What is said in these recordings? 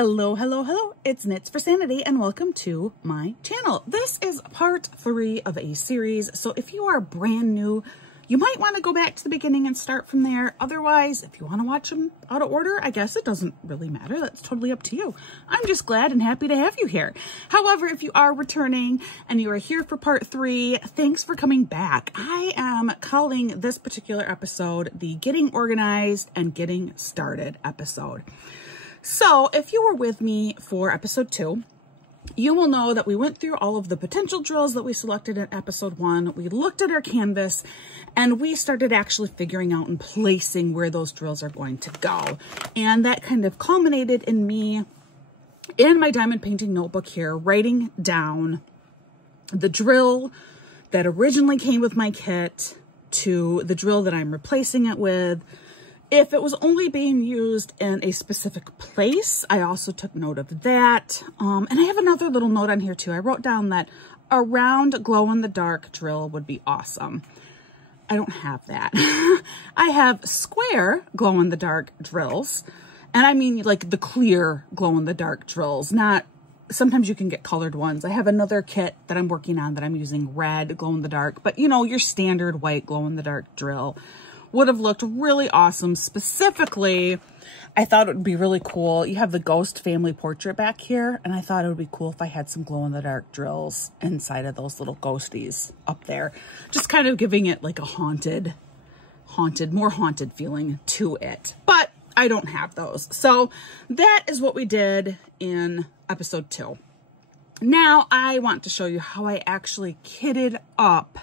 Hello, hello, hello. It's Knits for Sanity and welcome to my channel. This is part 3 of a series. So if you are brand new, you might want to go back to the beginning and start from there. Otherwise, if you want to watch them out of order, I guess it doesn't really matter. That's totally up to you. I'm just glad and happy to have you here. However, if you are returning and you are here for part 3, thanks for coming back. I am calling this particular episode the Getting Organized and Getting Started episode. So if you were with me for episode 2, you will know that we went through all of the potential drills that we selected in episode 1. We looked at our canvas and we started actually figuring out and placing where those drills are going to go. And that kind of culminated in me in my diamond painting notebook here, writing down the drill that originally came with my kit to the drill that I'm replacing it with. If it was only being used in a specific place, I also took note of that. And I have another little note on here too. I wrote down that a round glow-in-the-dark drill would be awesome. I don't have that. I have square glow-in-the-dark drills. And I mean like the clear glow-in-the-dark drills, not, sometimes you can get colored ones. I have another kit that I'm working on that I'm using red glow-in-the-dark, but you know, your standard white glow-in-the-dark drill would have looked really awesome. Specifically, I thought it would be really cool. You have the ghost family portrait back here, and I thought it would be cool if I had some glow-in-the-dark drills inside of those little ghosties up there. Just kind of giving it like a more haunted feeling to it. But I don't have those. So that is what we did in episode 2. Now I want to show you how I actually kitted up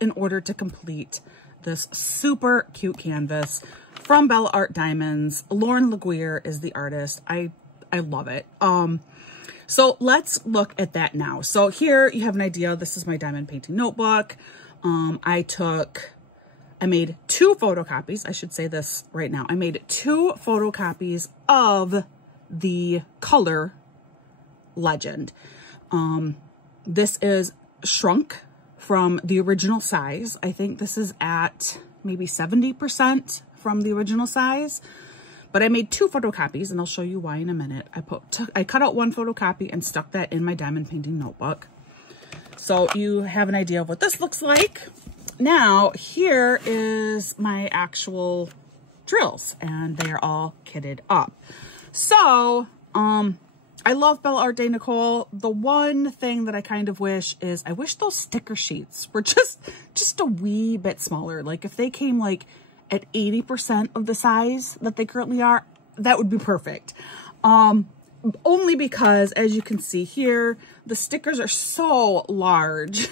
in order to complete this super cute canvas from Bella Art Diamonds. Lauren Laguerre is the artist. I love it. So let's look at that now. So here you have an idea. This is my diamond painting notebook. I made 2 photocopies. I should say this right now. I made 2 photocopies of the color legend. This is shrunk from the original size. I think this is at maybe 70% from the original size, but I made 2 photocopies and I'll show you why in a minute. I cut out 1 photocopy and stuck that in my diamond painting notebook. So you have an idea of what this looks like. Now here is my actual drills and they are all kitted up. So, I love Bella Art de Nicole. The one thing that I kind of wish is I wish those sticker sheets were just a wee bit smaller. Like if they came like at 80% of the size that they currently are, that would be perfect. Only because as you can see here, the stickers are so large.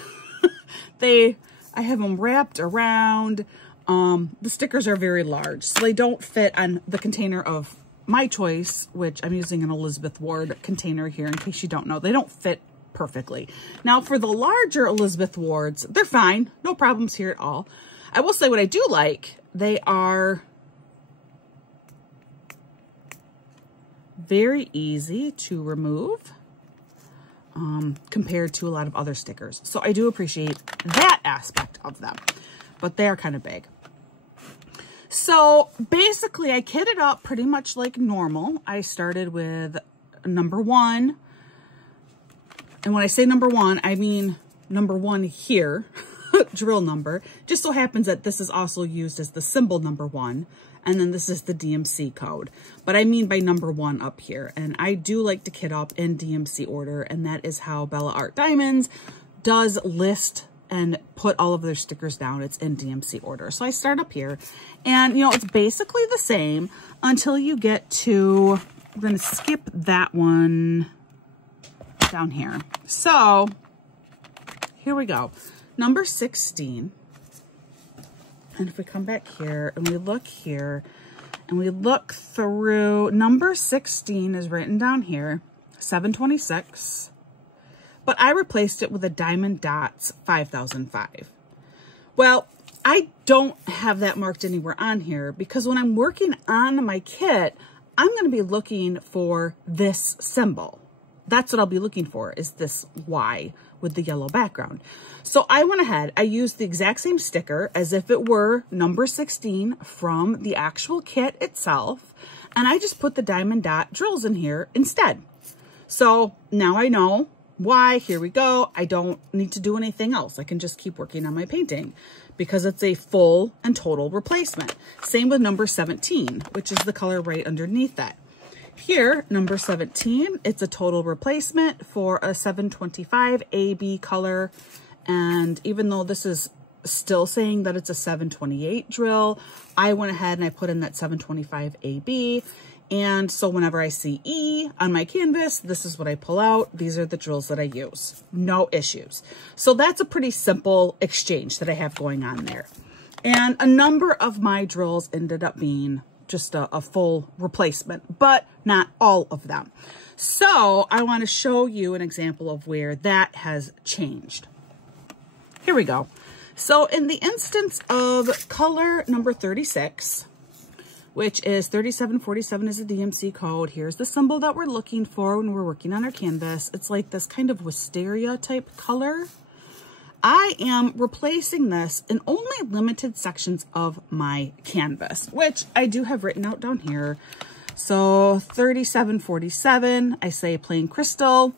I have them wrapped around. The stickers are very large, so they don't fit on the container of my choice, which I'm using an Elizabeth Ward container here in case you don't know. They don't fit perfectly. Now for the larger Elizabeth Wards, they're fine. No problems here at all. I will say what I do like, they are very easy to remove compared to a lot of other stickers. So I do appreciate that aspect of them, but they are kind of big. So basically I kitted up pretty much like normal. I started with number 1. And when I say number 1, I mean number 1 here, drill number. Just so happens that this is also used as the symbol number 1. And then this is the DMC code. But I mean by number 1 up here. And I do like to kit up in DMC order. And that is how Bella Art Diamonds does list and put all of their stickers down. It's in DMC order. So I start up here and you know, it's basically the same until you get to, we're going to skip that one down here. So here we go. Number 16. And if we come back here and we look here and we look through, number 16 is written down here, 726. But I replaced it with a Diamond Dots 5005. Well, I don't have that marked anywhere on here because when I'm working on my kit, I'm going to be looking for this symbol. That's what I'll be looking for, is this Y with the yellow background. So I went ahead, I used the exact same sticker as if it were number 16 from the actual kit itself. and I just put the diamond dot drills in here instead. So now I know why. Here we go. I don't need to do anything else. I can just keep working on my painting because it's a full and total replacement. Same with number 17, which is the color right underneath that. Here, number 17, it's a total replacement for a 725 AB color. And even though this is still saying that it's a 728 drill, I went ahead and I put in that 725 AB. And so whenever I see E on my canvas, this is what I pull out. These are the drills that I use. No issues. So that's a pretty simple exchange that I have going on there. And a number of my drills ended up being just a full replacement, but not all of them. So I want to show you an example of where that has changed. Here we go. So in the instance of color number 36, which is 3747 is a DMC code. Here's the symbol that we're looking for when we're working on our canvas. It's like this kind of wisteria type color. I am replacing this in only limited sections of my canvas, which I do have written out down here. So 3747, I say plain crystal,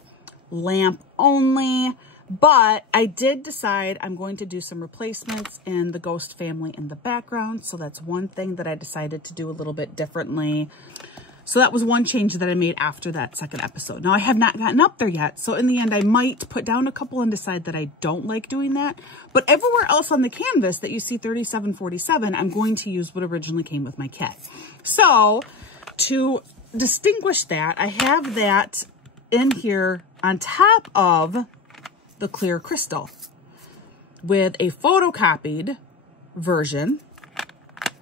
lamp only. But I did decide I'm going to do some replacements in the ghost family in the background. So that's one thing that I decided to do a little bit differently. So that was one change that I made after that second episode. Now I have not gotten up there yet. So in the end, I might put down a couple and decide that I don't like doing that. But everywhere else on the canvas that you see 3747, I'm going to use what originally came with my kit. So to distinguish that, I have that in here on top of the clear crystal with a photocopied version.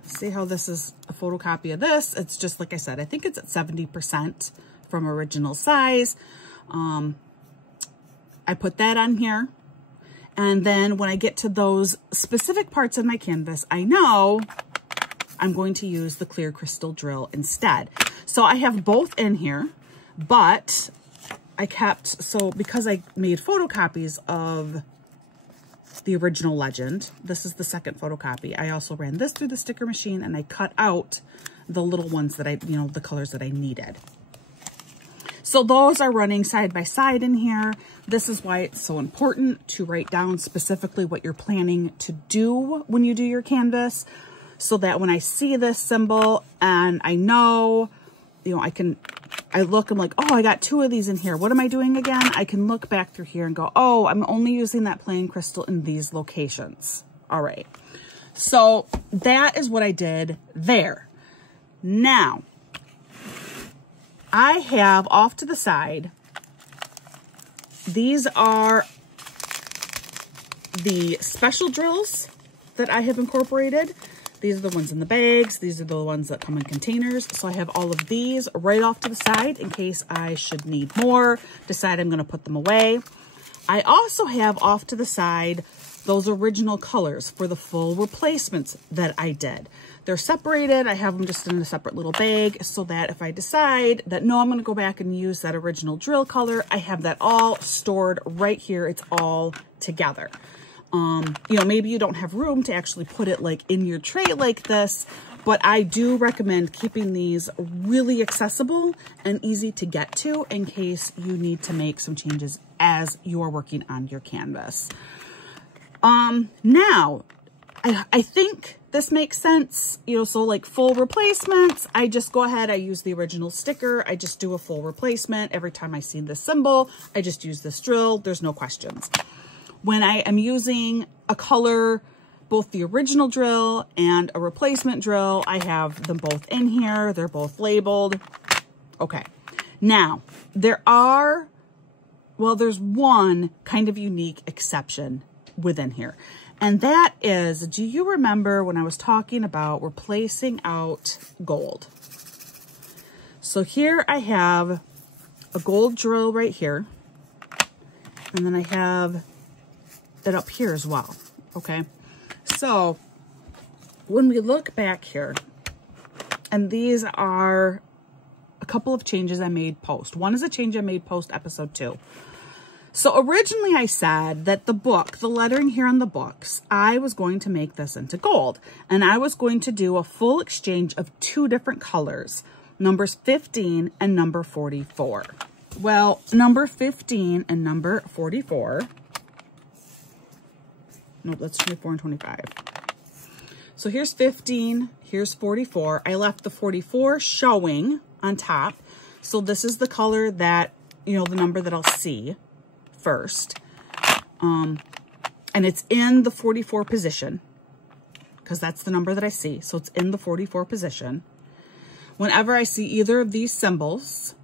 See how this is a photocopy of this? It's just like I said, I think it's at 70% from original size. I put that on here. And then when I get to those specific parts in my canvas, I know I'm going to use the clear crystal drill instead. So I have both in here, but I kept, so because I made photocopies of the original legend, this is the second photocopy. I also ran this through the sticker machine and I cut out the little ones that the colors that I needed. So those are running side by side in here. This is why it's so important to write down specifically what you're planning to do when you do your canvas, so that when I see this symbol and I know, I look, I'm like, oh, I got 2 of these in here. What am I doing again? I can look back through here and go, oh, I'm only using that plain crystal in these locations. All right. So that is what I did there. Now, I have off to the side, these are the special drills that I have incorporated. These are the ones in the bags. These are the ones that come in containers. So I have all of these right off to the side in case I should need more, decide I'm going to put them away. I also have off to the side those original colors for the full replacements that I did. They're separated. I have them just in a separate little bag so that if I decide that, no, I'm going to go back and use that original drill color, I have that all stored right here. It's all together. Maybe you don't have room to actually put it like in your tray like this, but I do recommend keeping these really accessible and easy to get to in case you need to make some changes as you're working on your canvas. Now, I think this makes sense, so like full replacements, I just go ahead, I use the original sticker, I just do a full replacement. Every time I see this symbol, I just use this drill, there's no questions. When I am using a color, both the original drill and a replacement drill, I have them both in here. They're both labeled. Okay. Now, there's one kind of unique exception within here. And that is, do you remember when I was talking about replacing out gold? So here I have a gold drill right here. And then I have it up here as well. Okay. So when we look back here, and these are a couple of changes I made post. One is a change I made post episode 2. So originally I said that the lettering here on the books, I was going to make this into gold, and I was going to do a full exchange of 2 different colors numbers 15 and number 44. Well, number 15 and number 44, nope, that's 24 and 25. So here's 15, here's 44. I left the 44 showing on top. So this is the color that, you know, the number that I'll see first. And it's in the 44 position because that's the number that I see. So it's in the 44 position. Whenever I see either of these symbols,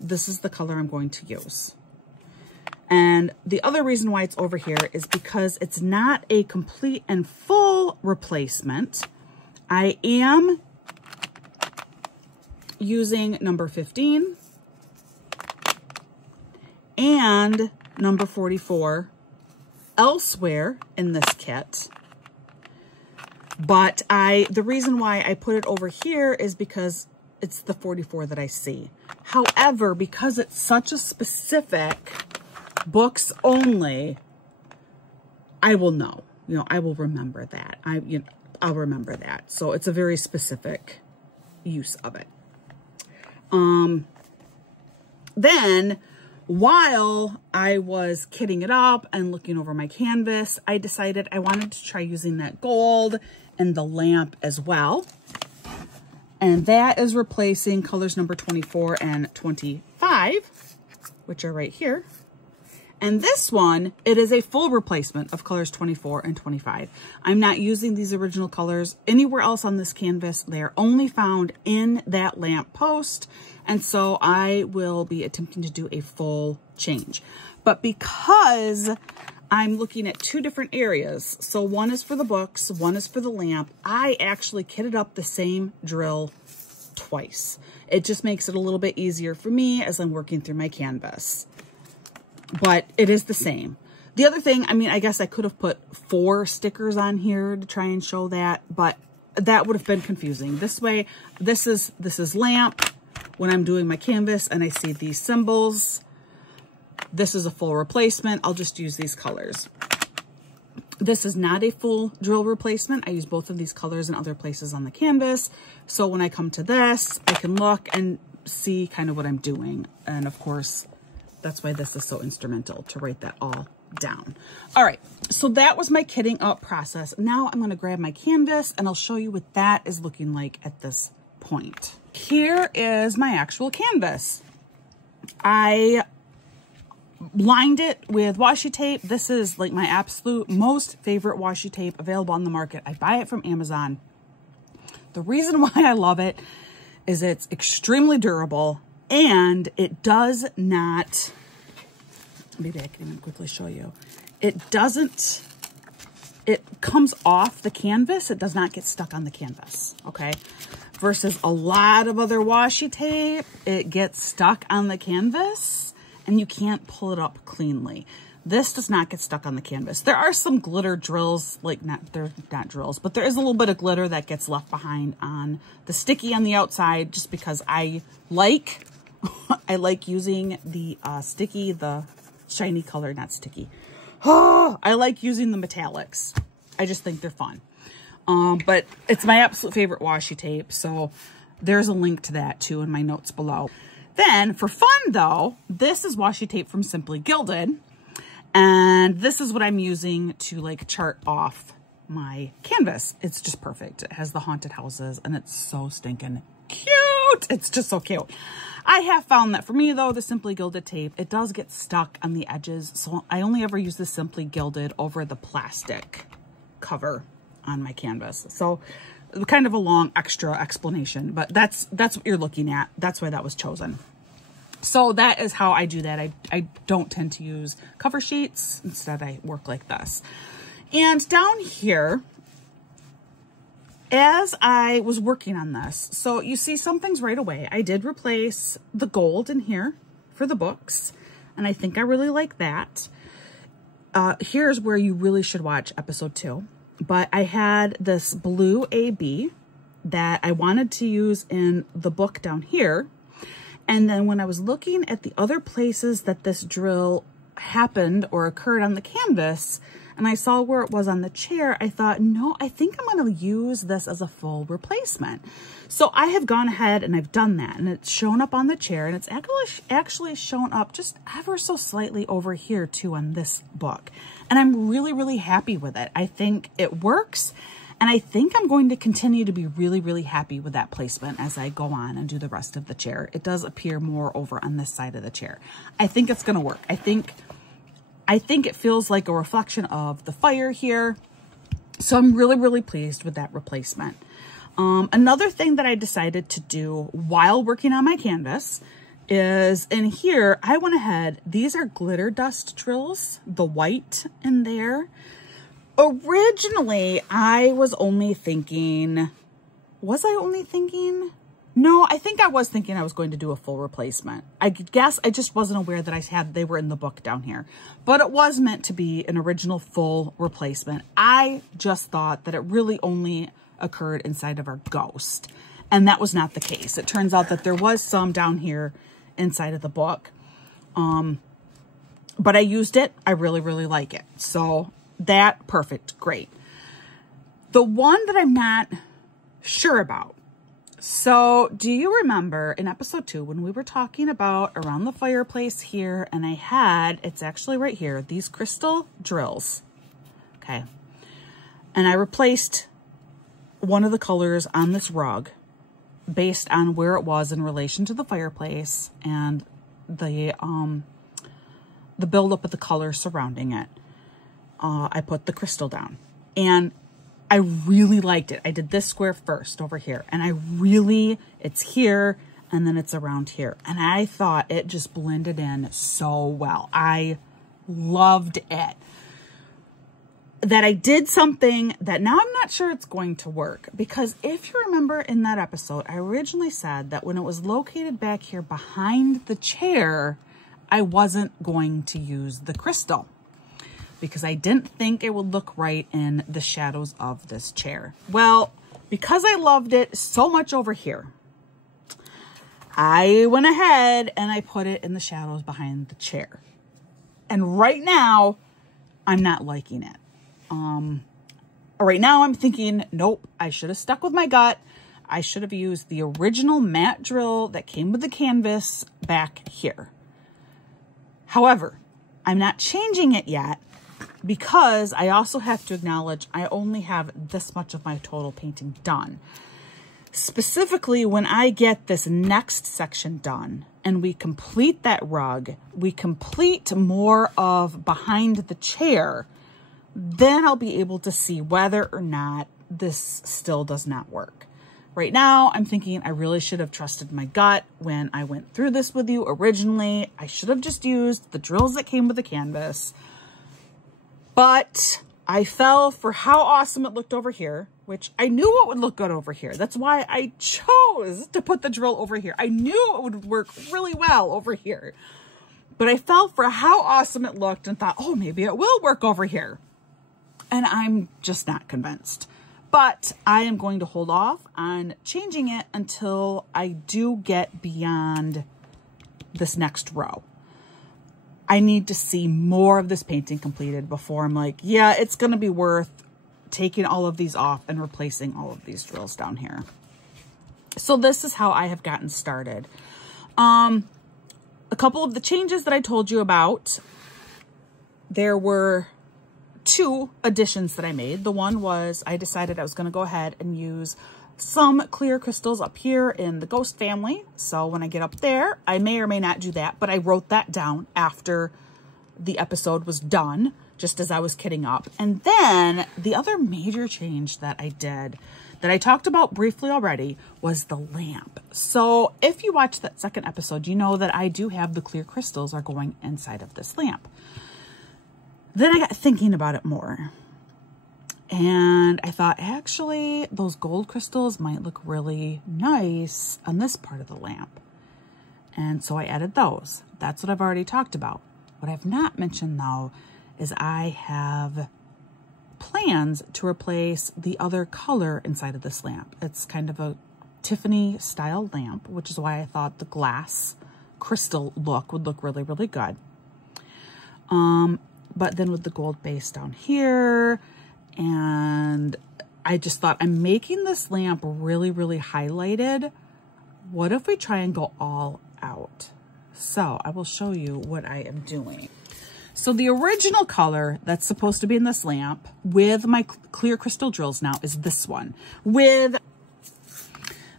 this is the color I'm going to use. And the other reason why it's over here is because it's not a complete and full replacement. I am using number 15 and number 44 elsewhere in this kit. But the reason why I put it over here is because it's the 44 that I see. However, because it's such a specific books only, I will know, you know, I will remember that. I'll remember that. So it's a very specific use of it. Then while I was kitting it up and looking over my canvas, I decided I wanted to try using that gold and the lamp as well. And that is replacing colors number 24 and 25, which are right here. And this one, it is a full replacement of colors 24 and 25. I'm not using these original colors anywhere else on this canvas. They are only found in that lamp post. And so I will be attempting to do a full change. But because I'm looking at two different areas, so one is for the books, one is for the lamp, I actually kitted up the same drill twice. It just makes it a little bit easier for me as I'm working through my canvas. But it is the same. The other thing, I mean, I guess I could have put 4 stickers on here to try and show that, but that would have been confusing. This way, this is lamp when I'm doing my canvas and I see these symbols. This is a full replacement. I'll just use these colors. This is not a full drill replacement. I use both of these colors in other places on the canvas. So when I come to this, I can look and see kind of what I'm doing. And of course, that's why this is so instrumental to write that all down. All right, so that was my kitting up process. Now I'm gonna grab my canvas and I'll show you what that is looking like at this point. Here is my actual canvas. I lined it with washi tape. This is like my absolute most favorite washi tape available on the market. I buy it from Amazon. The reason why I love it is it's extremely durable and it does not, maybe I can even quickly show you. It comes off the canvas. It does not get stuck on the canvas, okay? Versus a lot of other washi tape, it gets stuck on the canvas and you can't pull it up cleanly. This does not get stuck on the canvas. There are some glitter drills, they're not drills, but there is a little bit of glitter that gets left behind on the sticky on the outside just because I like using the sticky, the shiny color, not sticky. Oh, I like using the metallics. I just think they're fun. But it's my absolute favorite washi tape. So there's a link to that too in my notes below. Then for fun though, this is washi tape from Simply Gilded. And this is what I'm using to like chart off my canvas. It's just perfect. It has the haunted houses and it's so stinking cute. It's just so cute. I have found that for me though, the Simply Gilded tape, it does get stuck on the edges. So I only ever use the Simply Gilded over the plastic cover on my canvas. So kind of a long extra explanation, but that's what you're looking at. That's why that was chosen. So that is how I do that. I don't tend to use cover sheets. Instead, I work like this. And down here, as I was working on this, so you see some things right away. I did replace the gold in here for the books, and I think I really like that. Here's where you really should watch episode 2. But I had this blue AB that I wanted to use in the book down here. And then when I was looking at the other places that this drill happened or occurred on the canvas and I saw where it was on the chair, I thought, no, I think I'm going to use this as a full replacement. So I have gone ahead and I've done that, and it's shown up on the chair, and it's actually shown up just ever so slightly over here too on this book. And I'm really, really happy with it. I think it works, and I think I'm going to continue to be really, really happy with that placement as I go on and do the rest of the chair. It does appear more over on this side of the chair. I think it's going to work. I think it feels like a reflection of the fire here. So I'm really, really pleased with that replacement. Another thing that I decided to do while working on my canvas is in here, I went ahead, these are glitter dust drills, the white in there. Originally, I was only thinking, no, I think I was thinking I was going to do a full replacement. I guess I just wasn't aware that they were in the book down here. But it was meant to be an original full replacement. I just thought that it really only occurred inside of our ghost. And that was not the case. It turns out that there was some down here inside of the book. But I used it. I really, really like it. So that, perfect, great. The one that I'm not sure about. So do you remember in episode 2 when we were talking about around the fireplace here, and I had, it's actually right here, these crystal drills, okay? And I replaced one of the colors on this rug based on where it was in relation to the fireplace and the buildup of the color surrounding it. I put the crystal down, and I really liked it. I did this square first over here, and it's here, and then it's around here. And I thought it just blended in so well. I loved it. That I did something that now I'm not sure it's going to work, because if you remember in that episode, I originally said that when it was located back here behind the chair, I wasn't going to use the crystal, because I didn't think it would look right in the shadows of this chair. Well, because I loved it so much over here, I went ahead and I put it in the shadows behind the chair. And right now, I'm not liking it. Right now I'm thinking, nope, I should have stuck with my gut. I should have used the original matte drill that came with the canvas back here. However, I'm not changing it yet, because I also have to acknowledge I only have this much of my total painting done. Specifically, when I get this next section done and we complete that rug, we complete more of behind the chair, then I'll be able to see whether or not this still does not work. Right now, I'm thinking I really should have trusted my gut when I went through this with you originally. I should have just used the drills that came with the canvas. But I fell for how awesome it looked over here, which I knew it would look good over here. That's why I chose to put the drill over here. I knew it would work really well over here. But I fell for how awesome it looked and thought, oh, maybe it will work over here. And I'm just not convinced. But I am going to hold off on changing it until I do get beyond this next row. I need to see more of this painting completed before I'm like, yeah, it's going to be worth taking all of these off and replacing all of these drills down here. So this is how I have gotten started. A couple of the changes that I told you about, there were 2 additions that I made. The one was I decided I was going to go ahead and use some clear crystals up here in the ghost family. So when I get up there, I may or may not do that, but I wrote that down after the episode was done, just as I was kitting up. And then the other major change that I did, that I talked about briefly already, was the lamp. So if you watch that second episode, you know that I do have the clear crystals are going inside of this lamp. Then I got thinking about it more. And I thought, actually, those gold crystals might look really nice on this part of the lamp. And so I added those. That's what I've already talked about. What I've not mentioned, though, is I have plans to replace the other color inside of this lamp. It's kind of a Tiffany style lamp, which is why I thought the glass crystal look would look really, really good. But then with the gold base down here, and I just thought, I'm making this lamp really, really highlighted. What if we try and go all out? So I will show you what I am doing. So the original color that's supposed to be in this lamp with my clear crystal drills now is this one.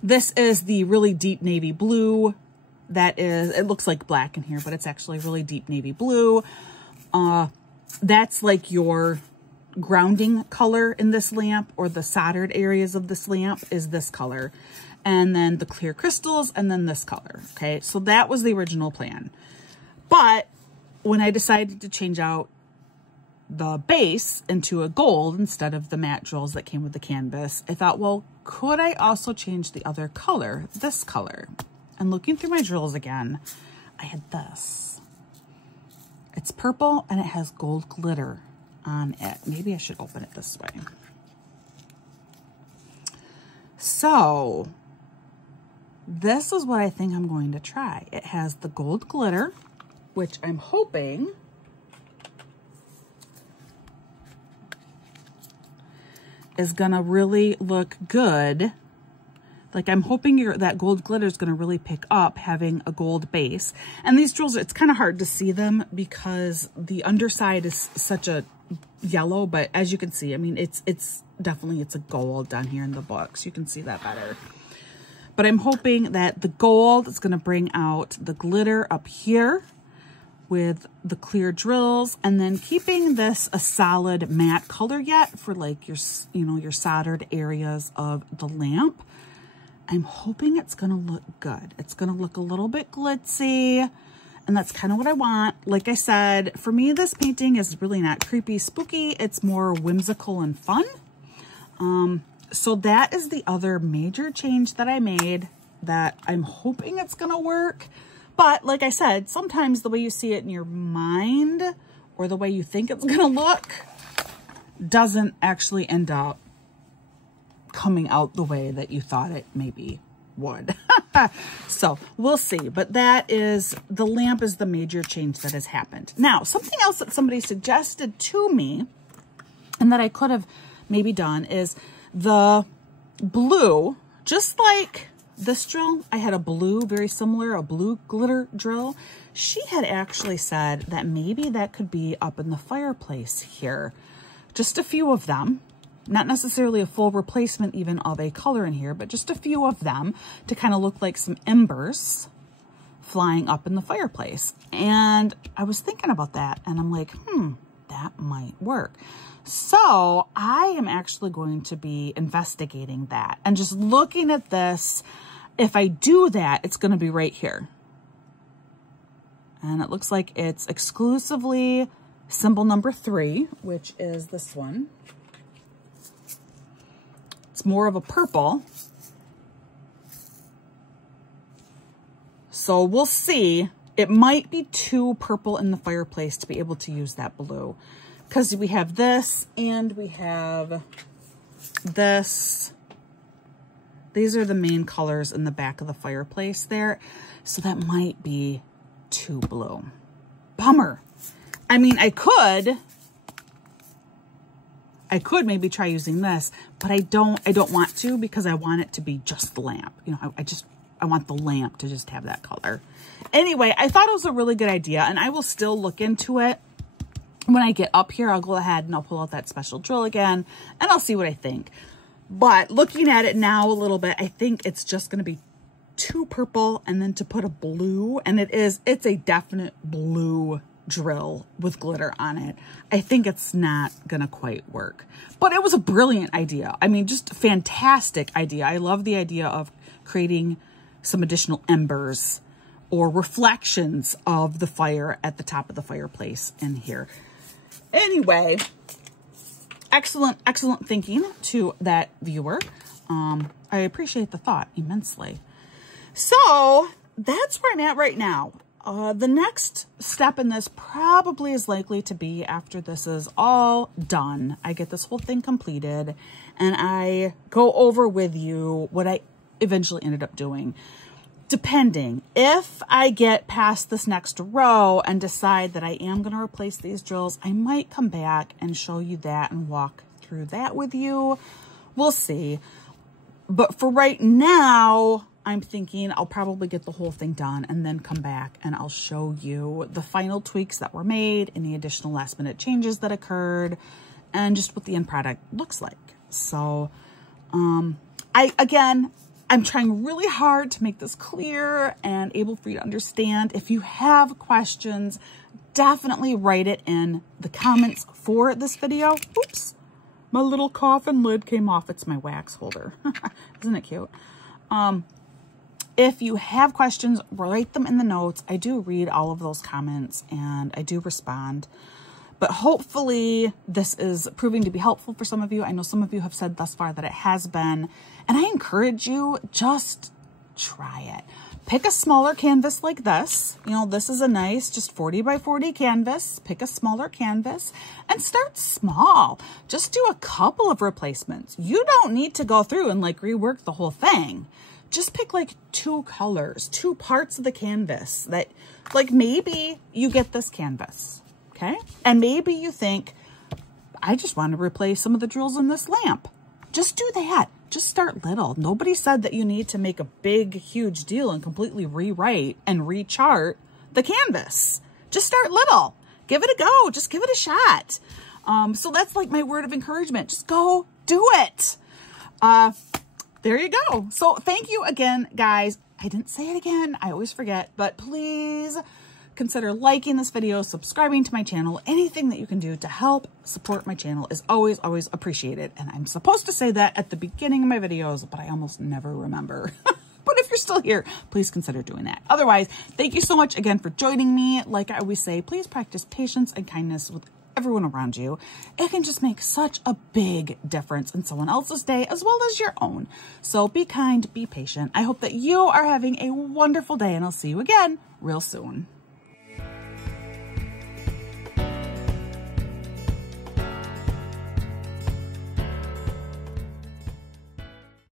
This is the really deep navy blue. That is, it looks like black in here, but it's actually really deep navy blue. That's like your grounding color in this lamp, or the soldered areas of this lamp is this color. And then the clear crystals, and then this color. Okay, so that was the original plan. But when I decided to change out the base into a gold instead of the matte drills that came with the canvas, I thought, well, could I also change the other color, this color? And looking through my drills again, I had this. It's purple and it has gold glitter on it. Maybe I should open it this way. So this is what I think I'm going to try. It has the gold glitter, which I'm hoping is gonna really look good. Like, I'm hoping that gold glitter is gonna really pick up having a gold base. And these drills, it's kind of hard to see them because the underside is such a yellow, but as you can see, I mean, it's definitely, it's a gold down here in the books. You can see that better. But I'm hoping that the gold is gonna bring out the glitter up here with the clear drills, and then keeping this a solid matte color yet for like your, you know, your soldered areas of the lamp. I'm hoping it's gonna look good. It's gonna look a little bit glitzy, and that's kind of what I want. Like I said, for me, this painting is really not creepy, spooky. It's more whimsical and fun. So that is the other major change that I made that I'm hoping it's gonna work. But like I said, sometimes the way you see it in your mind or the way you think it's gonna look doesn't actually end up coming out the way that you thought it maybe would. So we'll see. But that is, the lamp is the major change that has happened. Now, something else that somebody suggested to me and that I could have maybe done is the blue, just like this drill, I had a blue, very similar, a blue glitter drill. She had actually said that maybe that could be up in the fireplace here. Just a few of them, not necessarily a full replacement even of a color in here, but just a few of them to kind of look like some embers flying up in the fireplace. And I was thinking about that and I'm like, that might work. So I am actually going to be investigating that and just looking at this. If I do that, it's going to be right here. And it looks like it's exclusively symbol number 3, which is this one. It's more of a purple. So we'll see. It might be too purple in the fireplace to be able to use that blue, because we have this and we have this. These are the main colors in the back of the fireplace there. So that might be too blue. Bummer. I mean, I could maybe try using this, but I don't want to, because I want it to be just the lamp. You know, I want the lamp to just have that color. Anyway, I thought it was a really good idea, and I will still look into it. When I get up here, I'll go ahead and I'll pull out that special drill again, and I'll see what I think. But looking at it now a little bit, I think it's just going to be too purple, and then to put a blue, and it's a definite blue drill with glitter on it. I think it's not going to quite work. But it was a brilliant idea. I mean, just a fantastic idea. I love the idea of creating some additional embers or reflections of the fire at the top of the fireplace in here. Anyway, excellent thinking to that viewer. I appreciate the thought immensely. So that's where I'm at right now. The next step in this probably is likely to be after this is all done. I get this whole thing completed and I go over with you what I eventually ended up doing. depending, if I get past this next row and decide that I am going to replace these drills, I might come back and show you that and walk through that with you. We'll see. But for right now, I'm thinking I'll probably get the whole thing done and then come back and I'll show you the final tweaks that were made, any additional last minute changes that occurred, and just what the end product looks like. So, I'm trying really hard to make this clear and able for you to understand. If you have questions, definitely write it in the comments for this video. Oops, my little coffin lid came off. It's my wax holder. Isn't it cute? If you have questions, write them in the notes. I do read all of those comments and I do respond. But hopefully this is proving to be helpful for some of you. I know some of you have said thus far that it has been. And I encourage you, just try it. Pick a smaller canvas like this. You know, this is a nice just 40 by 40 canvas. Pick a smaller canvas and start small. Just do a couple of replacements. You don't need to go through and like rework the whole thing. Just pick like 2 colors, 2 parts of the canvas that like maybe you get this canvas. Okay. And maybe you think, I just want to replace some of the drills in this lamp. Just do that. Just start little. Nobody said that you need to make a big, huge deal and completely rewrite and rechart the canvas. Just start little. Give it a go. Just give it a shot. So that's like my word of encouragement. Just go do it. There you go. So thank you again, guys. I didn't say it again. I always forget, but please consider liking this video, subscribing to my channel. Anything that you can do to help support my channel is always, always appreciated. And I'm supposed to say that at the beginning of my videos, but I almost never remember. But if you're still here, please consider doing that. Otherwise, thank you so much again for joining me. Like I always say, please practice patience and kindness with everyone around you. It can just make such a big difference in someone else's day as well as your own. So be kind, be patient. I hope that you are having a wonderful day and I'll see you again real soon.